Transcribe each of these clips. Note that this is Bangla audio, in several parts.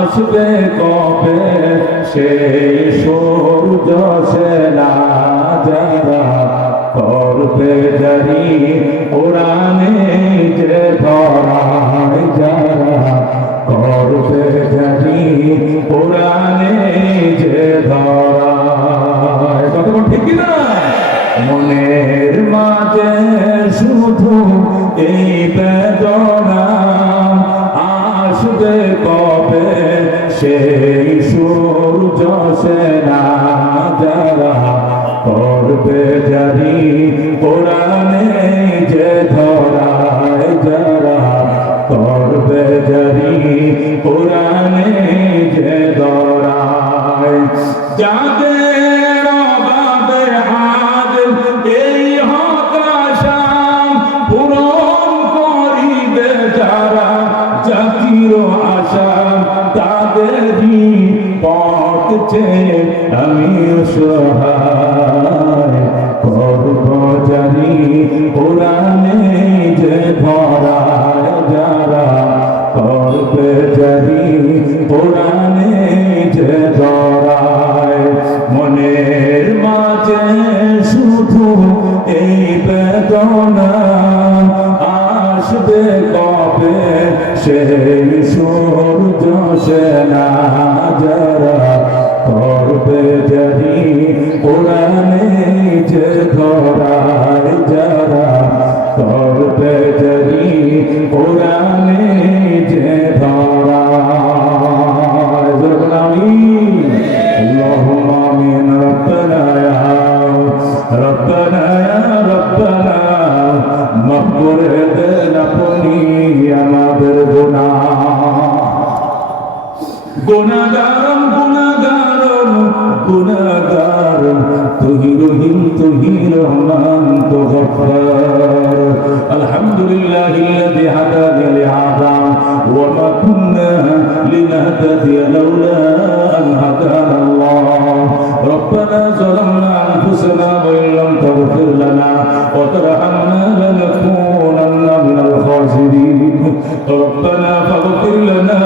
আসবে কবে সেই সূর্য সেনা যারা করবে জারি উড়ানে যে ধরায় যারা করবে জারি উড়ানে যে ধরায়। কতক্ষণ ঠিক কিনা? মনের মাঝে শুধু এই বেদনা আসবে কবে সেই সূর্য সেনা যারা করবে জারি কোরআনে যে ধরায় যারা করবে জারি কোরআনে যে ধরায়। যাদের অভাবে আজ এই হতাশা পূরণ করিবে যারা জাতির আশা তাদেরই পথ চেয়ে আমি অসহায় করব জারি কোরআনে যে ধরায় যারা করবে জারি কোরআনে যে ধরায়। মনের মাঝে শুধু এই বেদনা আসবে কবে সেই সূর্য সেনা যারা করবে জারি কোরআনে যে ধরায় যারা করবে জারি কোরআনে যে ধরায়। আমিন আল্লাহুম্মা আমিন। রব্বানা ইয়া রব্বানা ইয়া রব্বানা মাফ করে দেন আপনি আমাদের গুনাহগার গুনাহগার তুহি রহিম তুহি রহমান তু গফফার। আলহামদুলিল্লাহিল্লাযী হাদানা লিহাযা ওয়া মা কুন্না লিনাহতাদিয়া লাউলা আন হাদানা আল্লাহ। রব্বানা যালামনা আনফুসানা ওয়া ইল্লাম তাগফির লানা ওয়া তারহামনা লানাকুনান্না মিনাল খাসিরিন। রব্বানা ফাগফির লানা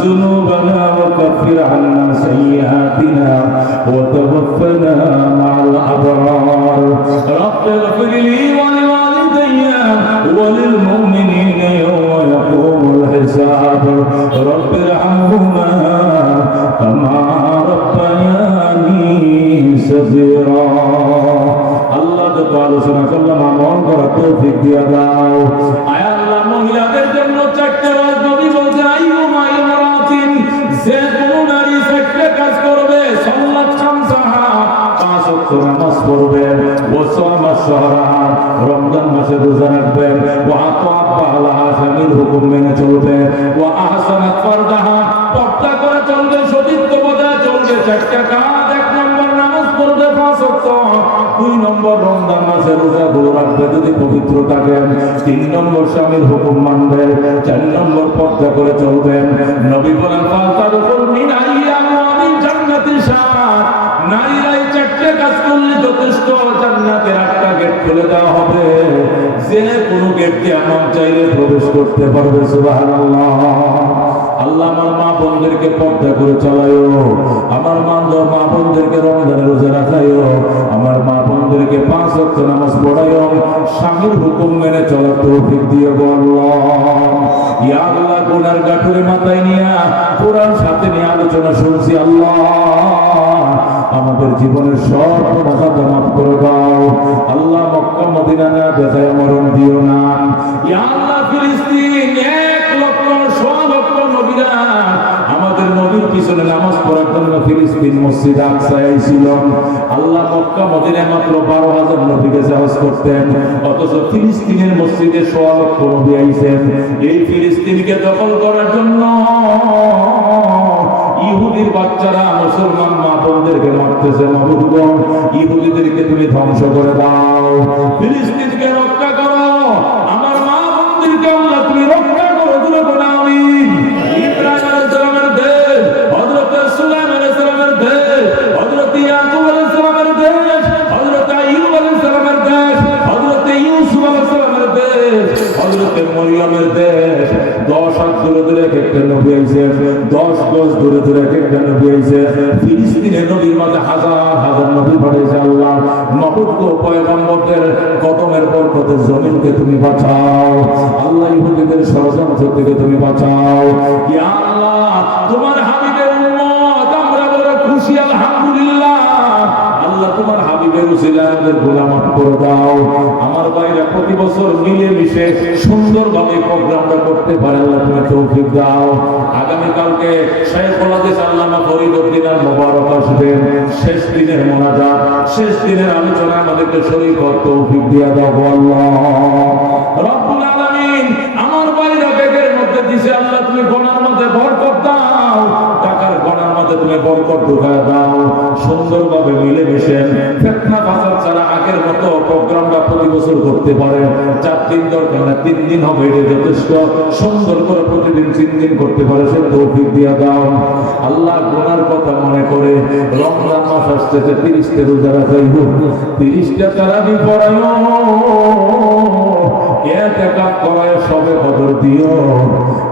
যুনুবানা ওয়া কাফির আন্না সাইয়্যাতিনা ওয়া তাওফানা মা'আল আবরার। রব্বিগফির লি ওয়া লিওয়ালিদাইয়া ওয়া লিল মুমিনিনা ইয়াওমা ইয়াকুমুল হিসাব। রব্বিরহামহুমা কামা রাব্বায়ানি সগীরা। আল্লাহ যত আলোচনা করলাম আমল করার তৌফিক দিয়া দাও। আয় আল্লাহ, মহিলাদের জন্য চারটি রাত নবী বলছে আইয়ুমা ইমরাতিন, যে কোনো নারী চারটি কাজ করবে, সাল্লাত খামসাহা, পাঁচ ওয়াক্ত নামাজ পড়বে, ওয়া সামা শাহরান, রমজান মাসে রোজা রাখবে, ওয়া আতাআত বালাহা, স্বামীর হুকুম মেনে চলবে, ওয়া আহসানাত ফারদাহা, পর্দা করে চলবে, সতীত্ব বজায় চলবে। চারটি কাজ। এক নম্বর নামাজ পড়বে 5 ওয়াক্ত, 2 নম্বর রমজান মাসে রোজাগুলো রাখবে যদি পবিত্র থাকেন, 3 নম্বর স্বামীর হুকুম মানবে, 4 নম্বর পর্দা করে চলবেন। নবী বলেন ফালতাদুল মিন আইয়ামিন জান্নাতি শাআত, নারীরা এই চারটি কাজ করলে যথেষ্ট, জান্নাতের 8টা গেট খুলে দেওয়া হবে, যে কোনো গেট দিয়ে মন চাইলে প্রবেশ করতে পারবে। সুবহানাল্লাহ। আল্লাহ আমার মা বোনদেরকে পর্দা করে চালায়ো, আমার মা বোনদেরকে রমজানে রোজা রাখায়ো, আমার মা বোনদেরকে 5 ওয়াক্ত নামাজ পড়ায়ো, স্বামীর হুকুম মেনে চলার তৌফিক দিয়ে গো আল্লাহ। ইয়া আল্লাহ, গুনার গাঠুরে মাথায় নিয়ে কোরআন সাথে নিয়ে আলোচনা শুনছি আল্লাহ, আমাদের জীবনের সব গুনাহ মাফ করে দাও আল্লাহ। মক্কা মদিনা না দেখায় মরণ দিও না। ইয়া আল্লাহ, ফিলিস্তিন 1 লক্ষ 100 লক্ষ নবীরা আমাদের নবীর পিছনে নামাজ পড়ার জন্য ফিলিস্তিন মসজিদ আকসায় ছিল। আল্লাহ, মক্কা মদিনায় মাত্র 12,000 নবীকে জাহাজ করতেন, অথচ ফিলিস্তিনের মসজিদে 100 লক্ষ নবী আইছেন। এই ফিলিস্তিনকে দখল করার জন্য ইহুদির বাচ্চারা মুসলমান মা বোনদেরকে মারতেছে। মাবুদগণ, ইহুদিদেরকে তুমি ধ্বংস করে দাও, ফিলিস্তিনকে রক্ষা করো, আমার মা বোনদেরকে আল্লাহ তুমি রক্ষা করো। আমিন। ইব্রাহিম আলাইহিস সালামের দেশ, হযরত সুলাইমান আলাইহিস সালামের দেশ, হযরত ইয়াকুব আলাইহিস সালামের দেশ, হযরত আইয়ুব আলাইহিস সালামের দেশ, হযরত ইউসুফ আলাইহিস সালামের দেশ, হযরত মরিয়মের দেশ, 10 হাত দূরে দূরে এক একটা নবী আইছে, 10 গজ দূরে দূরে এক একটা নবী আইছে। ফিলিস্তিনের নবীর মাঝে হাজার হাজার নবী পাঠিয়েছে আল্লাহ। মহৎ পয়গম্বরদের কদমের বরকতে জমিনকে তুমি বাঁচাও আল্লাহ, ইহুদিদের ষড়যন্ত্র থেকে তুমি বাঁচাও ইয়া আল্লাহ। তোমার হাবিবের উম্মত আমরা বড় খুশি আলহামদুলিল্লাহ। আল্লাহ তোমার হাবিবের উসিলায় আমাদের গুনাহ মাফ করে দাও। আমার ভাইরা প্রতি বছর মিলে মিশে সুন্দরভাবে প্রোগ্রামটা করতে পারে আল্লাহ তুমি তৌফিক দাও। আগামী কালকে শাইখুল হাদিস আল্লামা ফরিদউদ্দিন আল মুবারক আসবেন। শেষ দিনের মোনাজাত, শেষ দিনের আলোচনা আমাদেরকে শরীক হওয়ার তৌফিক দিয়া দাও আল্লাহ রব্বুল আলামিন। আমার ভাইরা ব্যাগের মধ্যে দিছে আল্লাহ তুমি গোনার মধ্যে বরকত দাও, টাকার গোনার মধ্যে তুমি বরকত ঢুকায় দাও। সুন্দরভাবে মিলে মিশে ফিতনা ফাসাদ ছাড়া আগের মতো প্রোগ্রামটা প্রতি বছর করতে পারে। 4 দিন দরকার না, 3 দিন হবে, এটা যথেষ্ট। সুন্দর করে প্রতিদিন 3 দিন করতে পারে সে তৌফিক দিয়া দাও আল্লাহ। গুনার কথা মনে করে রমজান মাস আসতেছে, 30টা রোজা রাখাইব, 30টা তারাবি পড়াইও, ইতিকাফ করায় সবে কদর দিও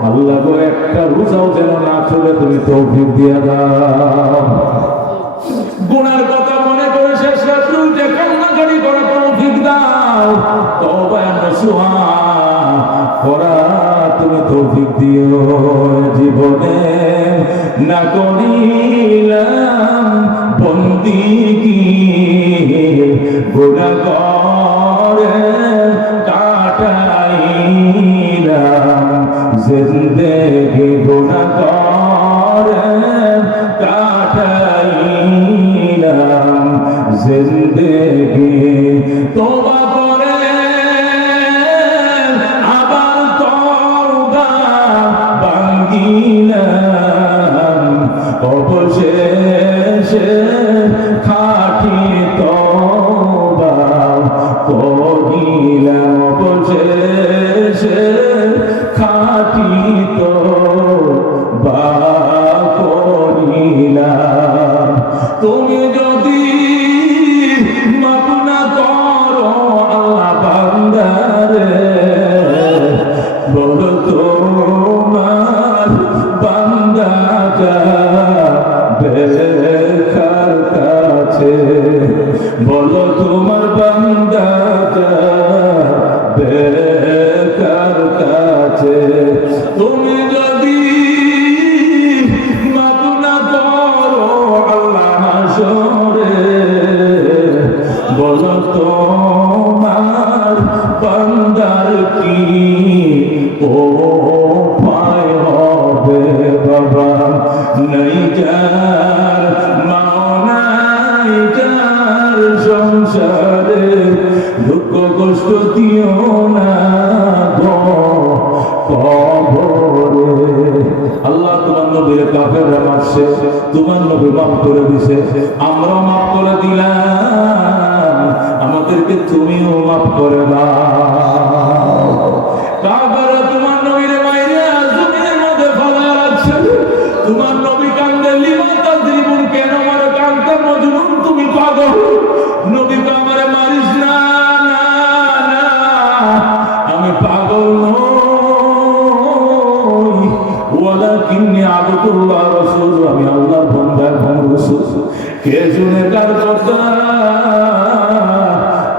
আল্লাহ গো। একটা রোজাও যেন না চলে তুমি তৌফিক দিয়া দাও। গুনার কথা মনে করে শেষ রাত্রে উঠে কান্নাকাটি করা তৌফিক দাও। তওবা নসুহা করা তুমি তৌফিক দিও। জীবনে না করিলাম বন্দিগি, গুনাহ করে কাটাইলাম জিন্দেগি, গুনাহ করে কাটাইলাম জিন্দেগি। তওবা করে আবার তওবা ভাঙ্গিলাম, অবশেষে খাঁটি তওবা করিলাম, অবশেষে খাঁটি তওবা করিলাম। তুমি যদি মাফ না করো আল্লাহ বান্দারে, বলো তোমার বান্দাটা বেকার কাছে, বলো তোমার বান্দাটা বেকার কাছে। তুমি যদি মাফ না করো আল্লাহ হাসরে, বলো তোমার বান্দার কি উপায় হবে বাবা। নাই যার মাও নাই যার সংসারে, দুঃখ কষ্ট দিও না গো কবরে। আল্লাহ তোমার নবীর কাফেররা মারছে, তোমার নবী মাফ করে দিছে, আমরা মাফ করে দিলাম, আমাদেরকে তুমিও মাফ করে দাও। কাফেররা তোমার নবীর মাইরে জমিনের মধ্যে ফেলা রাখছে, তোমার নবী কান্দে লিমা তাদরিবুন, কেন মারে কান্দে মজনুন, তুমি পাগল, নবী কে আমারে মারিস না, না না আমি পাগল নই, ওয়ালাকিন্নী আবদুল্লাহ রাসূল, আমি আল্লাহর বান্দা এবং রাসূল। কে শুনে কার কথা,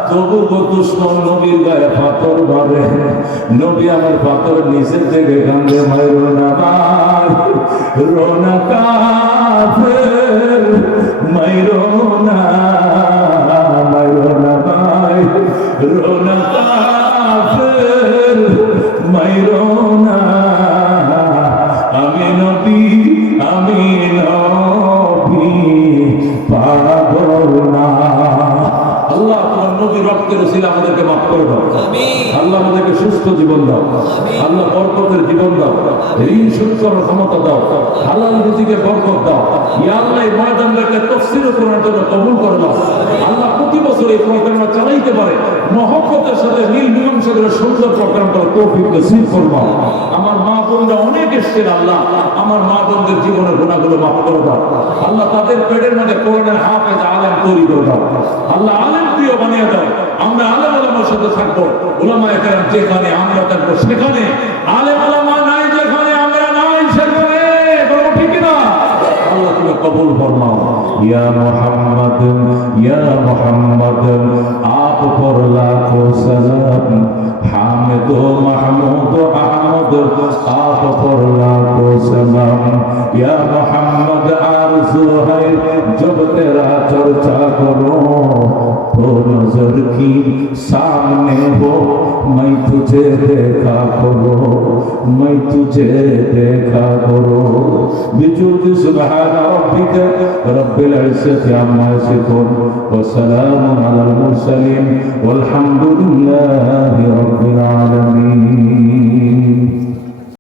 তবু দুশ্মন নবীর গায়ে পাথর মারে, নবী আমার পাথর নিচের থেকে কান্দে, মাইরো না ভাই, রোনা কাফের, মাইরো না, মাইরো না ভাই, রোনা কাফের, মাইরো না। আমি নবী, আমি নবী পাগল না। আল্লাহ তোমার নবীর রক্তের উসিলা আমাদেরকে মাফ করে দাও আল্লাহ, আমাদেরকে সুস্থ জীবন দাও আল্লাহ, বরকতের জীবন দাও, ঋণ শোধ করার ক্ষমতা দাও, হালাল রুজিকে বরকত দাও। ইয়া আল্লাহ এই ময়দানটাকে তাফসীর করার জন্য কবুল করে দাও আল্লাহ। প্রতি বছর এই প্রোগ্রামটা চালাইতে পারে মহব্বতের সাথে, নীল মীমাংসা করে সুন্দর প্রোগ্রাম করার তৌফিক নসিব করবা। আমার মা বোনরা অনেক এসছেন আল্লাহ, আমার মা বোনদের জীবনের গুনাহগুলো মাফ করে দাও আল্লাহ। তাদের পেটের মধ্যে কোরআনের হাফেজ আলেম তৈরি করে দাও আল্লাহ, আলেম প্রিয় বানিয়ে দাও। আমরা আলেম ওলামার সাথে থাকবো, ওলামায়ে কেরাম যেখানে আমরা থাকবো সেখানে, আলেম ওলামা নাই যেখানে या मोहम्मद आप पर लाखों सलाम हामिद महमूद अहमद आप पर लाखों सलाम या मोहम्मद आरज़ू है जब तेरा चर्चा करो तो नजर की सामने हो मैं तुझे देखा करो मैं तुझे देखा करो बिजुद सुबहान रब्बिक रब्बिल इज्जति अम्मा यसिफून व सलामुन अलल मुरसलीन वल्हम्दुलिल्लाहि रब्बिल आलमीन।